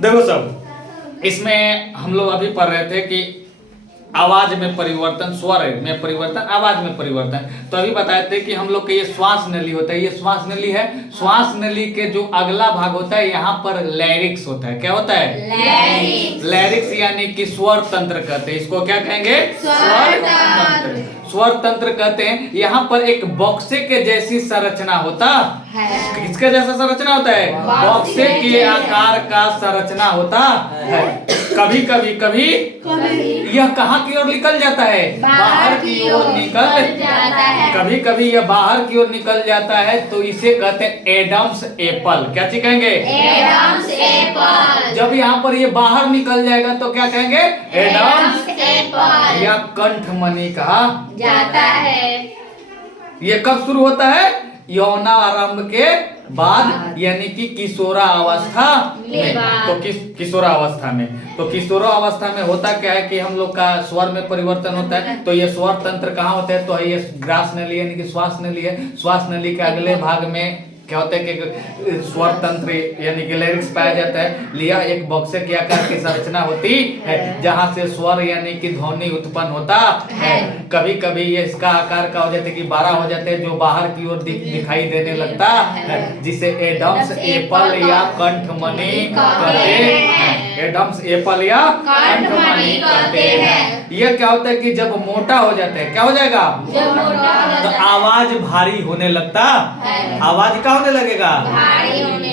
देखो सब, इसमें हम लोग अभी पढ़ रहे थे कि आवाज में परिवर्तन, स्वर में परिवर्तन, आवाज में परिवर्तन। तो अभी बताए थे कि हम लोग के ये श्वास नली होता है, ये श्वास नली है। श्वास नली के जो अगला भाग होता है यहाँ पर लैरिक्स होता है। क्या होता है? लैरिक्स। लैरिक्स यानी कि स्वर तंत्र कहते हैं। इसको क्या कहेंगे? स्वर तंत्र। स्वर तंत्र कहते हैं। यहाँ पर एक बॉक्से के जैसी संरचना होता है। किसके जैसा संरचना होता है? बॉक्से के आकार का संरचना होता है। कभी कभी यह कहाँ की ओर निकल जाता है? बाहर की ओर निकल जाता है। कभी कभी यह बाहर की ओर निकल जाता है, तो इसे कहते हैं एडम्स एप्पल। क्या चीज कहेंगे? Adam's apple. जब यहाँ पर ये बाहर निकल जाएगा तो क्या कहेंगे? Adam's apple. या कंठमणि कहा जाता है। ये कब शुरू होता है? यौनारंभ के बाद, यानी कि किशोरावस्था में। तो किशोरावस्था में, तो किशोरावस्था में होता क्या है कि हम लोग का स्वर में परिवर्तन होता है। तो ये स्वर तंत्र कहाँ होता है? तो ये ग्रास नली यानी कि श्वास नली है। श्वास नली के अगले भाग में क्या होता है कि स्वर तंत्र यानी कि लैरिक्स पाया जाता है। लिया एक बॉक्से के आकार की संरचना होती है जहां से स्वर यानी कि ध्वनि उत्पन्न होता है। कभी कभी ये इसका आकार का हो जाता है कि बड़ा हो जाते हैं, जो बाहर की ओर दिखाई देने लगता है, जिसे एडम्स एप्पल या कंठमणि कहते हैं। एडम्स एप्पल या कंठमणि कहते हैं। ये क्या होता है कि जब मोटा हो जाता है, क्या हो जाएगा? तो आवाज भारी होने लगता है। आवाज क्या होने लगेगा?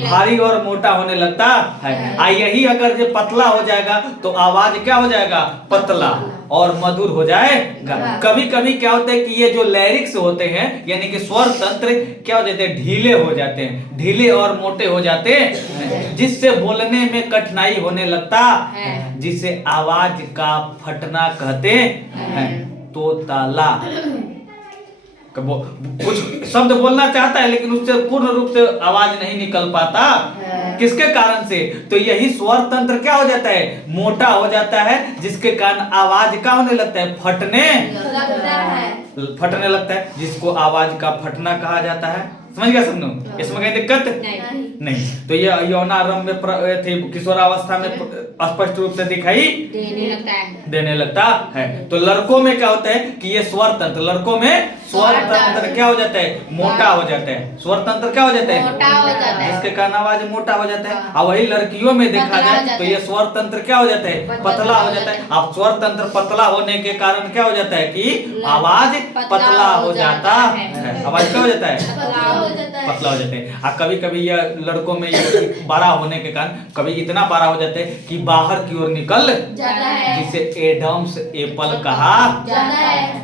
भारी और मोटा होने लगता है। यही अगर जो पतला हो जाएगा तो आवाज क्या हो जाएगा? पतला और मधुर हो जाएगा। कभी कभी क्या होता है कि ये जो लैरिक्स होते हैं यानी कि स्वर तंत्र क्या हो जाते हैं? ढीले हो जाते हैं, ढीले और मोटे हो जाते हैं, जिससे बोलने में कठिनाई होने लगता है, जिसे आवाज का फटना कहते हैं। तो ताला कुछ शब्द बोलना चाहता है लेकिन उससे पूर्ण रूप से आवाज नहीं निकल पाता। किसके कारण से? तो यही स्वर तंत्र क्या हो जाता है? मोटा हो जाता है, जिसके कारण आवाज क्या होने लगता है? फटने लगता है, जिसको आवाज का फटना कहा जाता है। समझ गया सब लोग? इसमें कहीं दिक्कत नहीं। तो ये यौनारंभ में किशोरावस्था में स्पष्ट रूप से दिखाई देने लगता है। तो लड़कों में क्या होता है कि ये स्वर तंत्र, लड़कों में स्वर तंत्र क्या हो जाता है? मोटा हो जाता है। स्वर तंत्र क्या हो जाता है? मोटा हो जाता है, जिसके कारण आवाज मोटा हो जाता है। और वही लड़कियों में देखा जाए तो ये स्वर तंत्र क्या हो जाता है? पतला हो जाता है। अब स्वर तंत्र पतला होने के कारण क्या हो जाता है कि आवाज पतला हो जाता है। आवाज क्या हो जाता है? पतला हो जाते हैं। और कभी कभी यह लड़कों में बड़ा होने के कारण कभी इतना बड़ा हो जाता है कि बाहर की ओर निकल जाता है, जिसे एडम्स एप्पल कहा जाता है।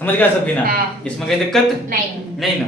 समझ गया सब ना? इसमें कोई दिक्कत नहीं ना?